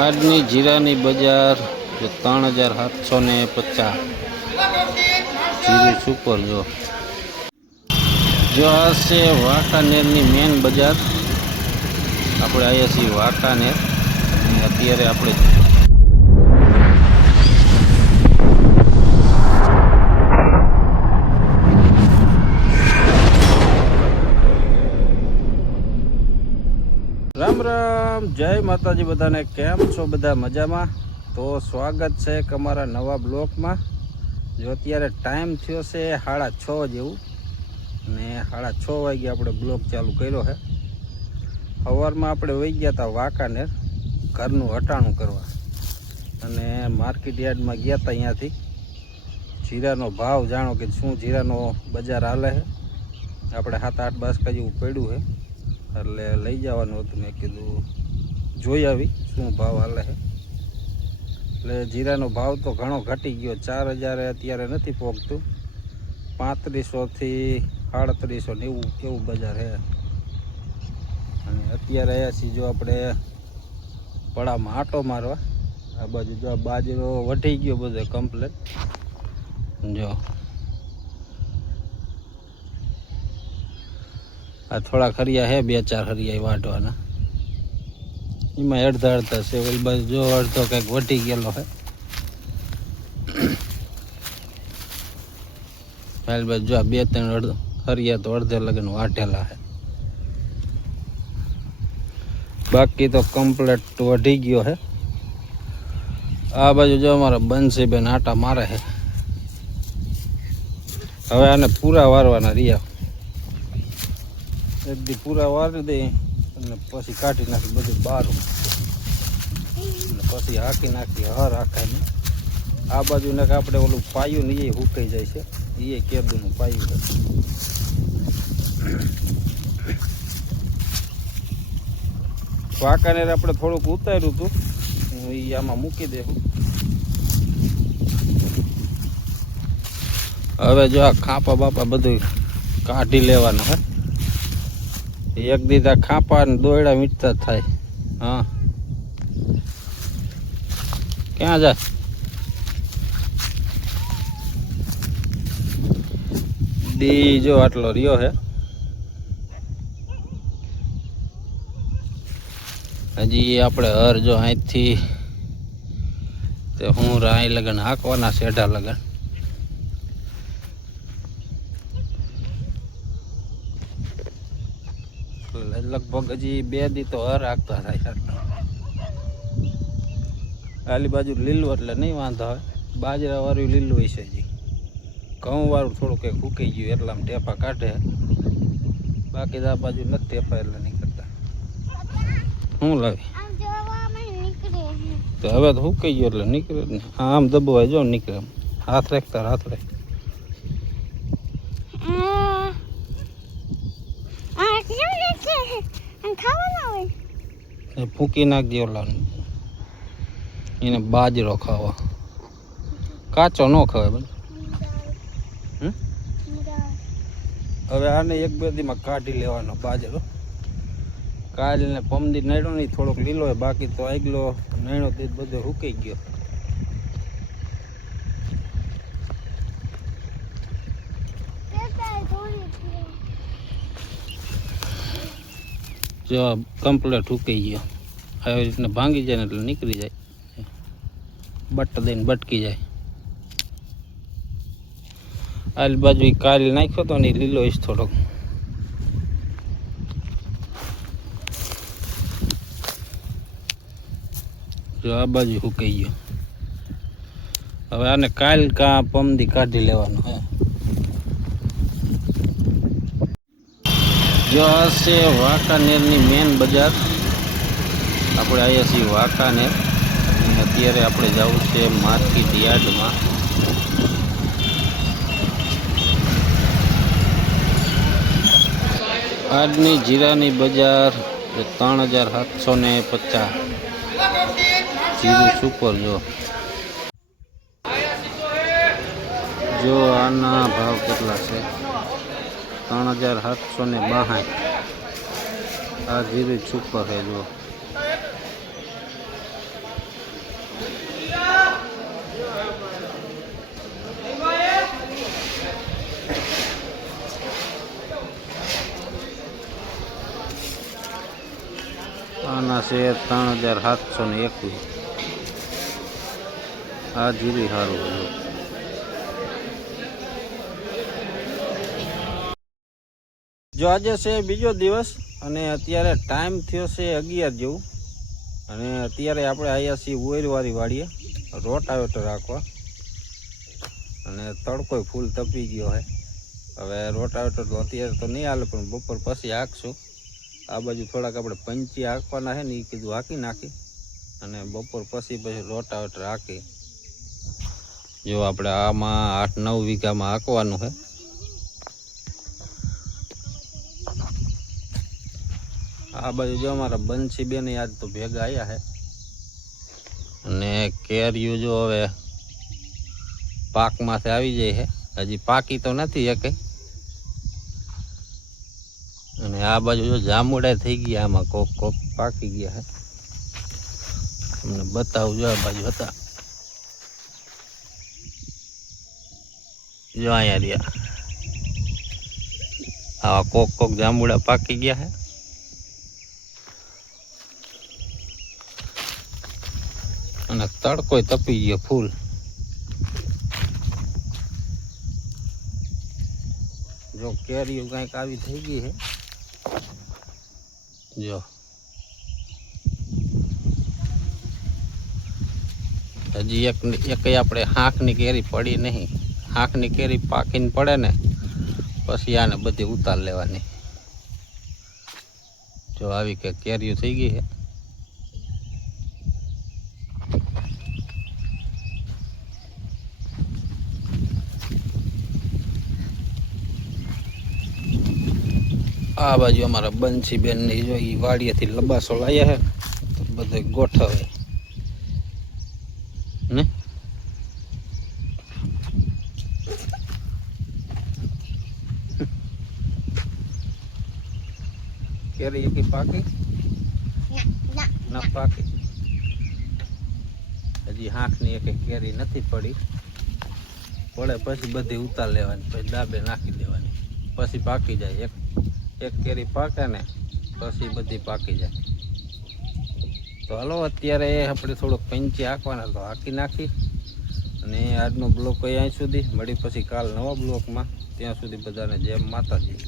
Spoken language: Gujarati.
આજની જીરાની બજાર 3750 જીરું સુપર જો આ છે વાંકાનેરની મેન બજાર। આપણે આવ્યા છીએ વાંકાનેર અને અત્યારે આપણે राम राम जय माताजी बधाने केम छो बधा मजामां। तो स्वागत है अमारा नवा ब्लॉक में। जो अत्यारे टाइम थयो छे 6:30 जेवुं ने 6:30 वागे आपणे ब्लॉक चालू कर्यो है। सवारमां आपणे वही गया था वांकानेर घरनुं हटाणुं करवा अने मार्केट यार्ड में गया था। अहींयाथी जीरानो भाव जाणो कि शुं जीरानो बजार हाले है। आपणे 7-8 बासका जेवुं पड्युं है એટલે લઈ જવાનું હતું। મેં કીધું જોઈ આવી શું ભાવ હાલે છે। એટલે જીરાનો ભાવ તો ઘણો ઘટી ગયો। 4000 અત્યારે નથી પહોંચતું, 3500 થી 3800 એવું બજાર છે। અને અત્યારે આવ્યા છીએ જો આપણે પડામાં આટો મારવા। આ બાજુ જો બાજરો વઢી ગયો બધો કમ્પ્લીટ। જો आ थोड़ा खरिया है, 2-4 खरिया वाटवाना एमां अर्धा अर्धा से ओली बाजू जो अर्धो कंईक वटी गेलो है। पहली बाजू जो 2-3 खरिया तो अर्धे लगन वाटेला है, बाकी तो कम्प्लीट वटी गयो है। आ बाजू जो अमारा बंसीबेन आटा मारे है। हवे आने पूरा वारवाना रिया। एक दी पूरा वारी दे पछी काढी नाखी बधुं बहार, पछी हाकी नाखी हर आखाने। आ बाजू ने आपणे ओलुं पायुं ने ए हुकाई जाय छे, ए केदुनुं पायुं छे। वांकानेर आपणे थोडुंक उतार्युं हतुं, ए आमां मूकी देहुं। हवे जो आ खापा बापा बधुं काढी लेवाना है। एक दीदा खापा ने दोयड़ा मीठता थाय। हाँ क्या जाए दी जो आटलो रियो है। हजी आपणे हर जो अहींथी ते हूँ राय लगन हाकवाना सेढ़ा लगन। लगभग हजी 2 दी तो हर हाकता था। आली बाजू लीलू एटले नहीं वांधो है, बाजरा वाळुं लीलू हशे। हजी घऊं वाळुं थोड़ुं कंईक फूकाई गयुं एटलामां टेपा काढे, बाकी आ बाजू नथी टेपा एटले नहीं करता। हूँ लावी तो हवे तो फूकाई गयो एटले निकळे ने। आम दबावाय जो निकळे, हाथ राखता हाथ राख। फूकी नाख दे ओला ने बाजरो खावा, काचो न खावे बन। हवे आने 1-2 दी में काढी लेवानो बाजरो। काल ने पमदी नड़ो नहीं थोड़ोक लीलो है, बाकी तो आगलो नड़ो ते बधो हुकाई गयो। जो कम्प्लीट हुकाई गयो। આવી રીતના ભાંગી જાય ને એટલે નીકળી જાય, બટ દઈને બટકી જાય। આ બાજુ કાલ નાખ્યો તો ને લીલો ઈશ થોડોક। જો આ બાજુ હુકાઈ ગયો। હવે આને કાલ કા પમદી કાઢી લેવાનો હે। जो आ से वांकानेरनी मेन बजार। આપણે આવ્યા છીએ વાંકાનેર અને અત્યારે આપણે જવું છે માર્કેટ યાર્ડમાં। આજની જીરાની બજાર 3750 જીરું સુપર। જો આના ભાવ કેટલા છે, 3762। आ जीरु सुपर है। जो છે 3721. આ જીરી સારું હતું. જો આજે છે બીજો દિવસ અને અત્યારે ટાઈમ થયો છે 11 જેવું. અને અત્યારે આપણે આવ્યા છીએ ઓયરવાળી વાડીએ રોટાવેટર રાખવા. અને તડકો ફૂલ તપી ગયો છે. હવે રોટાવેટર તો અત્યારે તો નહીં હાલે, પણ બપોર પછી હાંકશું. આ બાજુ થોડાક આપણે પંચી હાંકવાના છે ને, એ કીધું હાંકી નાખી અને બપોર પછી રોટાવેટર હાંકી. જો આપણે આમાં 8-9 વીઘામાં હાંકવાનું છે. આ બાજુ જો અમારા બંસી બેન આજ તો ભેગા આવ્યા છે. અને કેરીઓ જો હવે પાકમાંથી આવી જાય છે. હજી પાકી તો નથી એકે. અને આ બાજુ જો જામુડા થઈ ગયા, આમાં કોક કોક પાકી ગયા છે. તમને બતાવું જો આ બાજુ હતા. જો અહીંયા રહ્યા આવા કોક કોક જાંબુડા પાકી ગયા છે. અને તડકો તપી ગયો ફૂલ. જો કેરીઓ કંઈક આવી થઈ ગઈ છે. જો હજી એક આપણે હાંકની કેરી પડી નહીં. હાંકની કેરી પાકીને પડે ને પછી આને બધી ઉતાર લેવાની. જો આવી કે કેરીઓ થઈ ગઈ છે. આ બાજુ અમારા બંસી બેન ની જો ઈ વાડીએથી લબાસો લાયા છે, તો બધે ગોઠવે ને. કેરી એકી પાકી ના પાકી. હજી હાંકની એક કેરી નથી પડી. પડે પછી બધી ઉતાર લેવાની, પછી ડાબે નાખી દેવાની, પછી પાકી જાય. એક કેરી પાકે ને પછી બધી પાકી જાય. તો હાલો અત્યારે આપણે થોડોક પંચી હાંકવાના તો હાંકી નાખી. અને આજનો બ્લોક અહીં સુધી મળી, પછી કાલ નવા બ્લોકમાં. ત્યાં સુધી બધાને જય માતાજી.